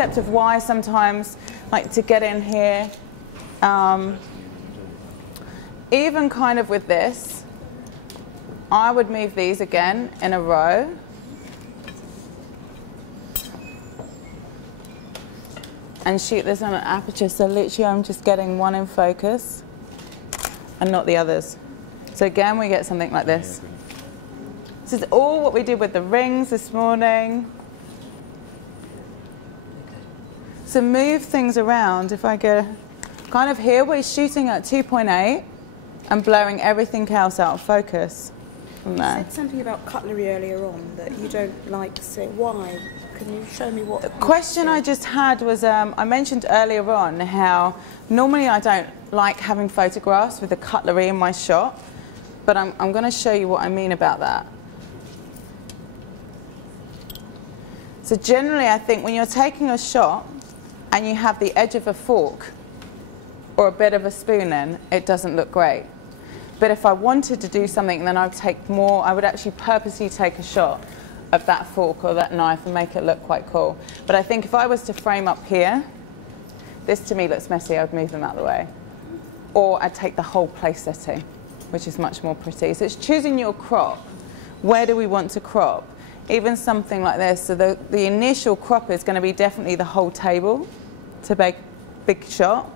Concept of why sometimes, like to get in here, even kind of with this, I would move these again in a row. And shoot this on an aperture, so literally I'm just getting one in focus and not the others. So again, we get something like this. This is all what we did with the rings this morning. So move things around. If I go kind of here, we're shooting at 2.8 and blowing everything else out of focus from there. You said something about cutlery earlier on that you don't like to say. Why? Can you show me what? The question I just had was, I mentioned earlier on how normally I don't like having photographs with the cutlery in my shot, but I'm going to show you what I mean about that. So generally I think when you're taking a shot and you have the edge of a fork or a bit of a spoon in, it doesn't look great. But if I wanted to do something, then I'd take more, I would actually purposely take a shot of that fork or that knife and make it look quite cool. But I think if I was to frame up here, this to me looks messy, I would move them out of the way. Or I'd take the whole place setting, which is much more pretty. So it's choosing your crop. Where do we want to crop? Even something like this, so the initial crop is going to be definitely the whole table to make big shot.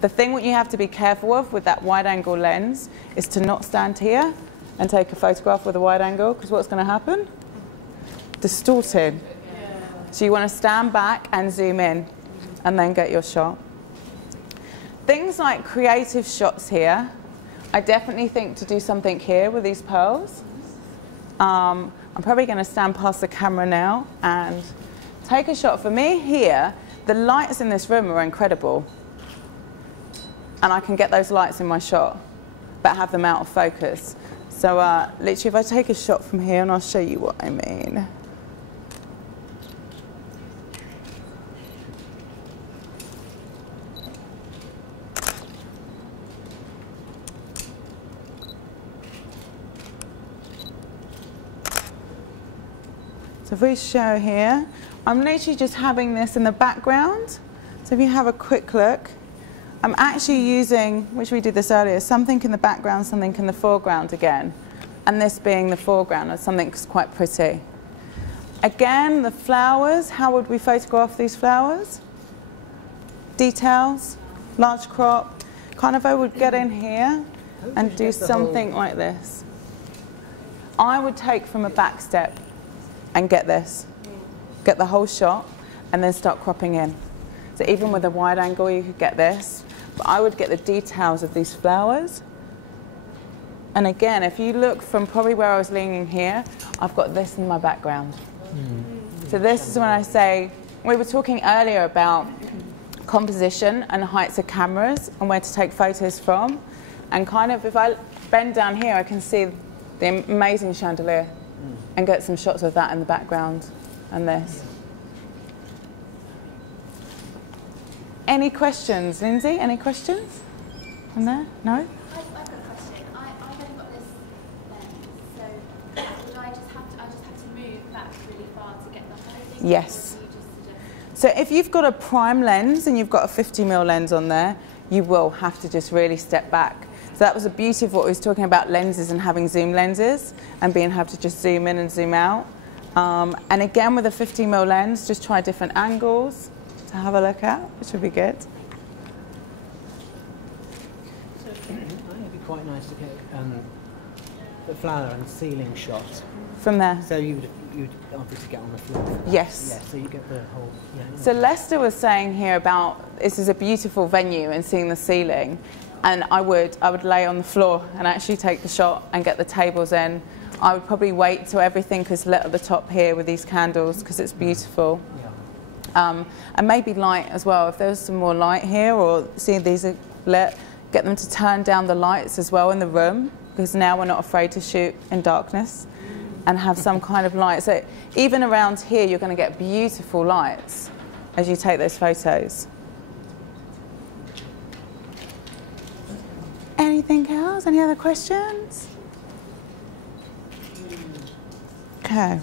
The thing what you have to be careful of with that wide angle lens is to not stand here and take a photograph with a wide angle, because what's going to happen? Distorted. So you want to stand back and zoom in and then get your shot. Things like creative shots here, I definitely think to do something here with these pearls. I'm probably going to stand past the camera now and take a shot. For me here, the lights in this room are incredible. And I can get those lights in my shot, but have them out of focus. So literally if I take a shot from here, and I'll show you what I mean. So if we show here, I'm literally just having this in the background. So if you have a quick look, I'm actually using, which we did this earlier, something in the background, something in the foreground again. And this being the foreground, is something that's quite pretty. Again, the flowers, how would we photograph these flowers? Details, large crop. Kind of I would get in here and do something like this. I would take from a back step and get this. Get the whole shot and then start cropping in. So even with a wide angle you could get this. But I would get the details of these flowers. And again, if you look from probably where I was leaning here, I've got this in my background. So this is when I say, we were talking earlier about composition and heights of cameras and where to take photos from. And kind of if I bend down here, I can see the amazing chandelier and get some shots of that in the background and this. Any questions, Lindsay? Any questions from there? No? I've got a question. I've only got this lens, so would I just have to move back really far to get the whole thing? Yes. So if you've got a prime lens and you've got a 50mm lens on there, you will have to just really step back. So that was the beauty of what we was talking about lenses and having zoom lenses and being able to just zoom in and zoom out. And again with a 50mm lens, just try different angles to have a look at, which would be good. So I think it'd be quite nice to get the flower and ceiling shot. From there? So you'd obviously get on the floor. Yes. Yeah, so you get the whole... Yeah. So Lester was saying here about this is a beautiful venue and seeing the ceiling. And I would lay on the floor and actually take the shot and get the tables in. I would probably wait till everything is lit at the top here with these candles because it's beautiful. Yeah. And maybe light as well. If there's some more light here or see these are lit, get them to turn down the lights as well in the room because now we're not afraid to shoot in darkness and have some kind of light. So even around here you're going to get beautiful lights as you take those photos. Anything else? Any other questions? Okay.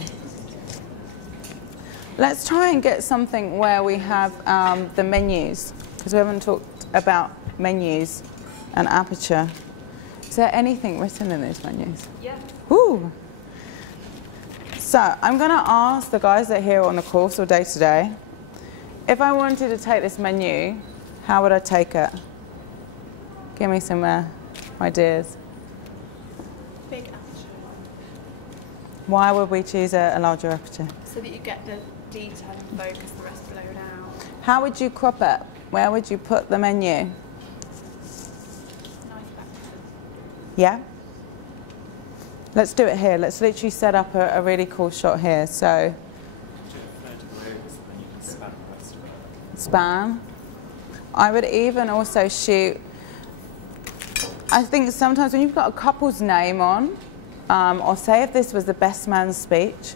Let's try and get something where we have the menus, because we haven't talked about menus and aperture. Is there anything written in these menus? Yeah. Ooh. So I'm going to ask the guys that are here on the course or day to day, if I wanted to take this menu, how would I take it? Give me some ideas. Big aperture. Why would we choose a larger aperture? So that you get the detail and focus, the rest blurred out. How would you crop it? Where would you put the menu? Nice back. Yeah? Let's do it here. Let's literally set up a really cool shot here. So, span. I would even also shoot, I think sometimes when you've got a couple's name on, or say if this was the best man's speech,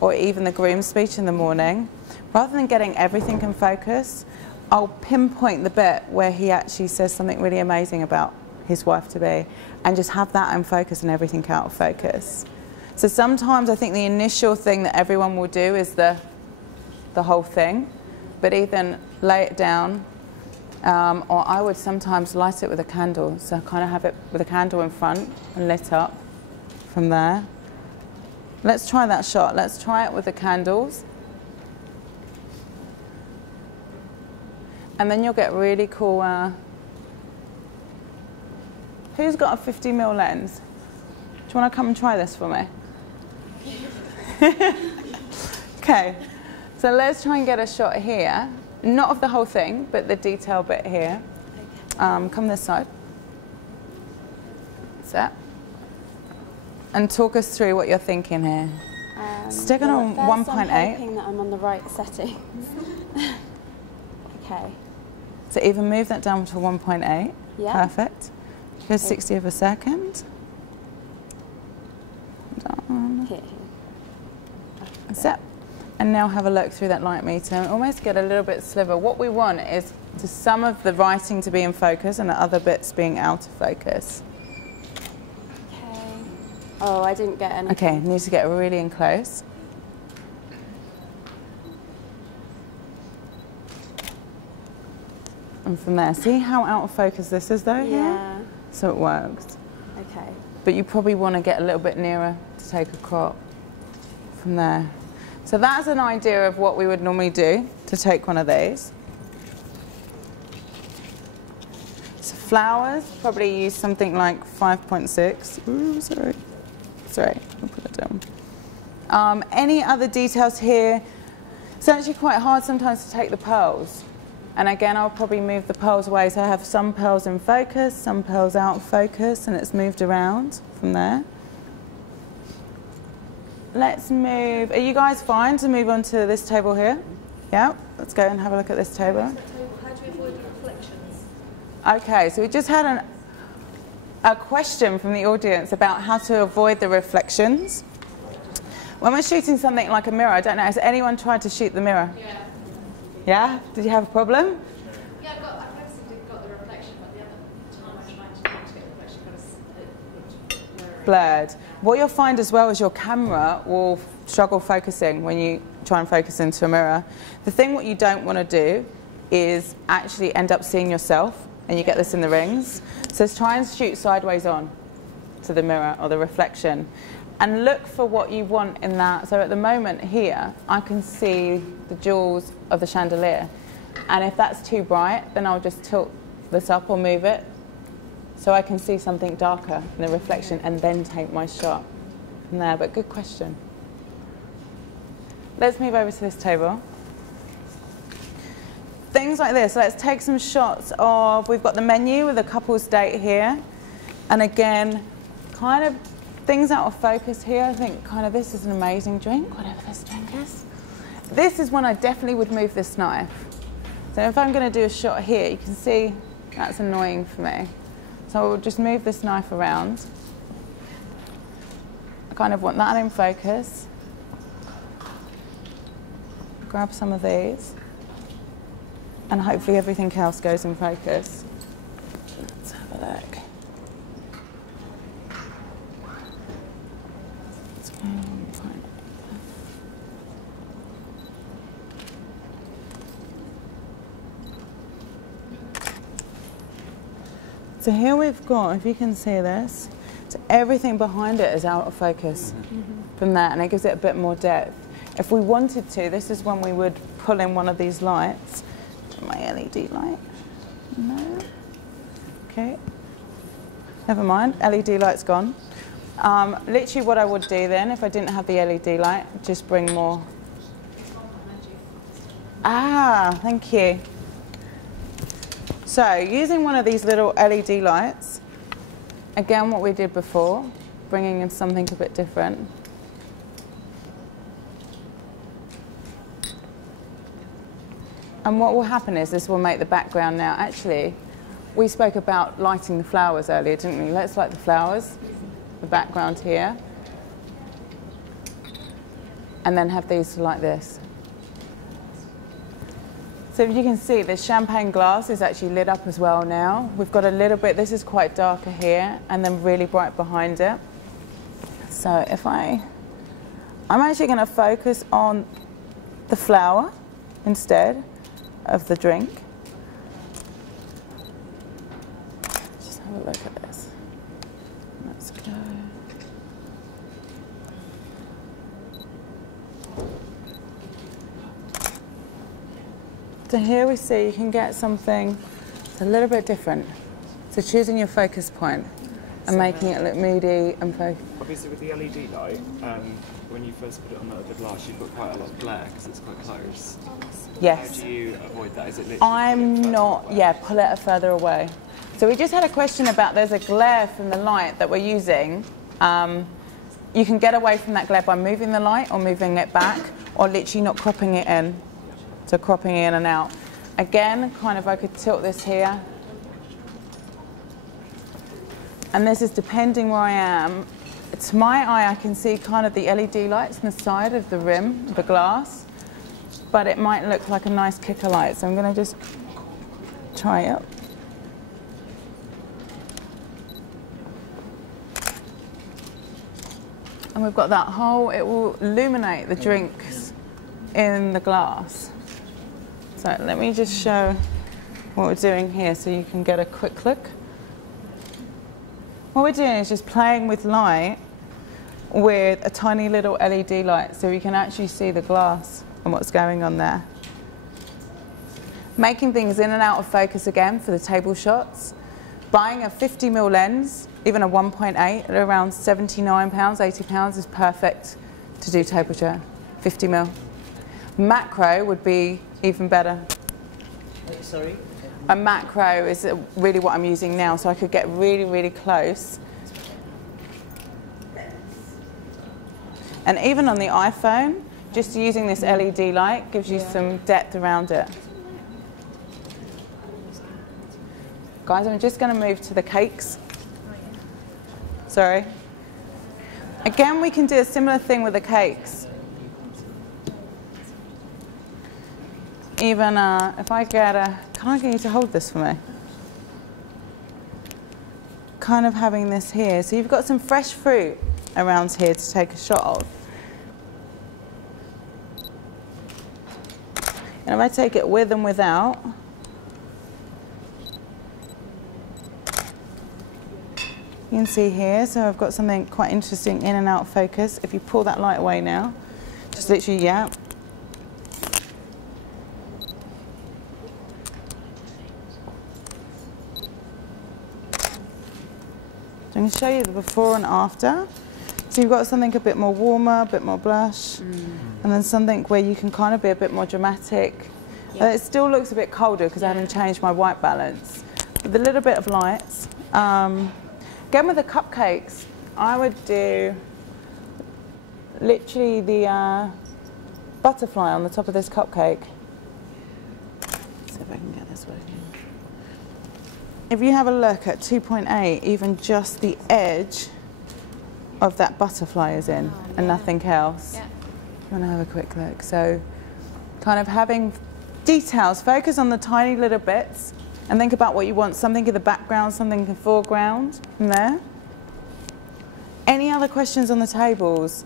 or even the groom's speech in the morning, rather than getting everything in focus, I'll pinpoint the bit where he actually says something really amazing about his wife-to-be, and just have that in focus and everything out of focus. So sometimes I think the initial thing that everyone will do is the whole thing, but even lay it down, or I would sometimes light it with a candle, so kind of have it with a candle in front and lit up from there. Let's try that shot. Let's try it with the candles. And then you'll get really cool. Who's got a 50mm lens? Do you want to come and try this for me? Okay, so let's try and get a shot here. Not of the whole thing, but the detail bit here. Come this side. Set. And talk us through what you're thinking here. Stick it on 1.8. I'm hoping that I'm on the right settings. Okay. So even move that down to 1.8. Yeah. Perfect. Here's 60 of a second. Down. Here. That's it. And now have a look through that light meter and almost get a little bit sliver. What we want is to some of the writing to be in focus and the other bits being out of focus. Okay. Oh, I didn't get any. Okay, need to get really in close. And from there, see how out of focus this is though here? Yeah. So it works. Okay. But you probably want to get a little bit nearer to take a crop from there. So that's an idea of what we would normally do to take one of these. So flowers, probably use something like 5.6. Ooh, sorry. Sorry, I'll put it down. Any other details here? It's actually quite hard sometimes to take the pearls. And again, I'll probably move the pearls away. So I have some pearls in focus, some pearls out of focus, and it's moved around from there. Let's move. Are you guys fine to move on to this table here? Yeah, let's go and have a look at this table. How do you avoid the reflections? Okay, so we just had a question from the audience about how to avoid the reflections. When we're shooting something like a mirror, I don't know, has anyone tried to shoot the mirror? Yeah. Yeah? Did you have a problem? Yeah, I personally got the reflection, but the other time I tried to get the reflection, it looked Blurred. What you'll find as well is your camera will struggle focusing when you try and focus into a mirror. The thing what you don't want to do is actually end up seeing yourself, and you get this in the rings. So try and shoot sideways on to the mirror or the reflection. And look for what you want in that. So at the moment here, I can see the jewels of the chandelier. And if that's too bright, then I'll just tilt this up or move it so I can see something darker in the reflection and then take my shot from there. But good question. Let's move over to this table. Things like this. Let's take some shots of, we've got the menu with a couple's date here. And again, kind of things out of focus here. I think kind of this is an amazing drink, whatever this drink is. This is when I definitely would move this knife. So if I'm going to do a shot here, you can see that's annoying for me. So I'll just move this knife around. I kind of want that in focus. Grab some of these. And hopefully everything else goes in focus. Let's have a look. So here we've got, if you can see this, so everything behind it is out of focus from that, and it gives it a bit more depth. If we wanted to, this is when we would pull in one of these lights. My LED light. No. Okay. Never mind, LED light's gone. Literally what I would do then, if I didn't have the LED light, just bring more. Ah, thank you. So, using one of these little LED lights, again what we did before, bringing in something a bit different. And what will happen is this will make the background now. Actually, we spoke about lighting the flowers earlier, didn't we? Let's light the flowers, the background here. And then have these like this. So if you can see, the champagne glass is actually lit up as well now. We've got a little bit, this is quite darker here, and then really bright behind it. So if I'm actually going to focus on the flower instead of the drink. Just have a look at this. Let's go. So here we see you can get something that's a little bit different. So choosing your focus point and making it look moody and focused. Obviously with the LED light, when you first put it on the glass, you've got quite a lot of glare because it's quite close. Yes. How do you avoid that? Is it literally? I'm not, yeah, pull it further away. So we just had a question about there's a glare from the light that we're using. You can get away from that glare by moving the light or moving it back or literally not cropping it in. So cropping in and out. Again, kind of I could tilt this here. And this is depending where I am. To my eye, I can see kind of the LED lights on the side of the rim of the glass, but it might look like a nice kicker light. So I'm going to just try it. And we've got that hole. It will illuminate the drinks in the glass. So let me just show what we're doing here so you can get a quick look. What we're doing is just playing with light with a tiny little LED light so you can actually see the glass and what's going on there. Making things in and out of focus again for the table shots. Buying a 50mm lens, even a 1.8 at around £79, £80 is perfect to do table shot, 50mm. Macro would be even better. Wait, sorry? A macro is really what I'm using now, so I could get really, really close. And even on the iPhone, just using this LED light gives you some depth around it. Guys, I'm just going to move to the cakes. Sorry. Again, we can do a similar thing with the cakes. Even if I get can I get you to hold this for me? Kind of having this here. So you've got some fresh fruit around here to take a shot of. And if I take it with and without, you can see here, so I've got something quite interesting in and out of focus. If you pull that light away now, just literally, yeah. I'm going to show you the before and after. So you've got something a bit more warmer, a bit more blush, and then something where you can kind of be a bit more dramatic. It still looks a bit colder because I haven't changed my white balance. With a little bit of lights. Again with the cupcakes, I would do literally the butterfly on the top of this cupcake. Let's see if I can get this working. If you have a look at 2.8, even just the edge of that butterfly is in and nothing else. Yeah. You want to have a quick look. So kind of having details, focus on the tiny little bits and think about what you want, something in the background, something in the foreground, from there. Any other questions on the tables?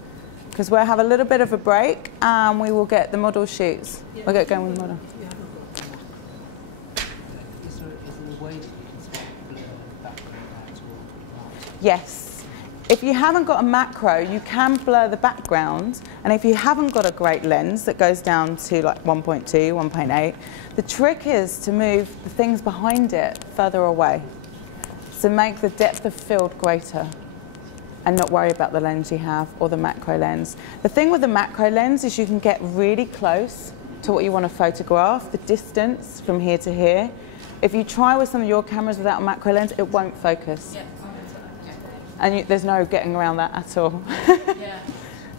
Because we'll have a little bit of a break and we will get the model shoots. We'll get going with the model. Is there a way that you can spot blur back? Yes. If you haven't got a macro, you can blur the background, and if you haven't got a great lens that goes down to like 1.2, 1.8, the trick is to move the things behind it further away. So make the depth of field greater and not worry about the lens you have or the macro lens. The thing with the macro lens is you can get really close to what you want to photograph, the distance from here to here. If you try with some of your cameras without a macro lens, it won't focus. Yeah. And there's no getting around that at all. Yeah.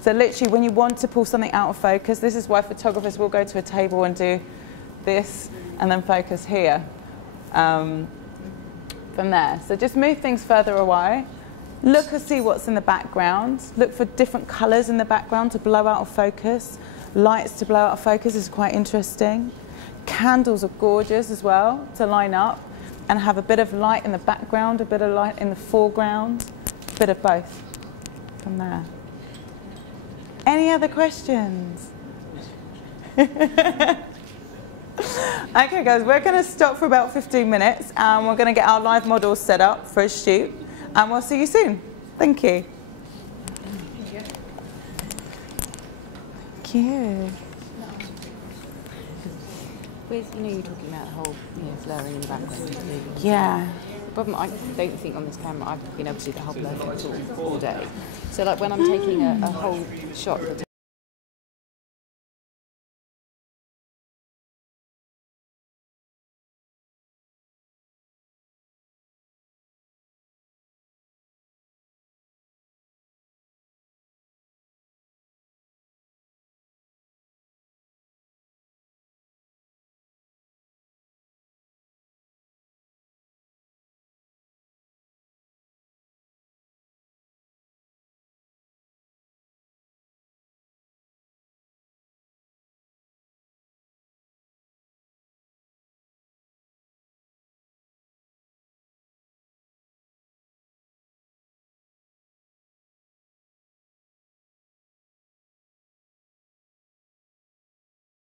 So literally, when you want to pull something out of focus, this is why photographers will go to a table and do this and then focus here from there. So just move things further away. Look and see what's in the background. Look for different colours in the background to blow out of focus. Lights to blow out of focus is quite interesting. Candles are gorgeous as well to line up and have a bit of light in the background, a bit of light in the foreground, a bit of both from there. Any other questions? Okay guys, we're going to stop for about 15 minutes and we're going to get our live models set up for a shoot and we'll see you soon. Thank you. Thank you. With, you were talking about the whole, blurring in the background. Yeah. The problem, I don't think on this camera I've been able to do the whole blur thing all day. So like when I'm taking a whole shot that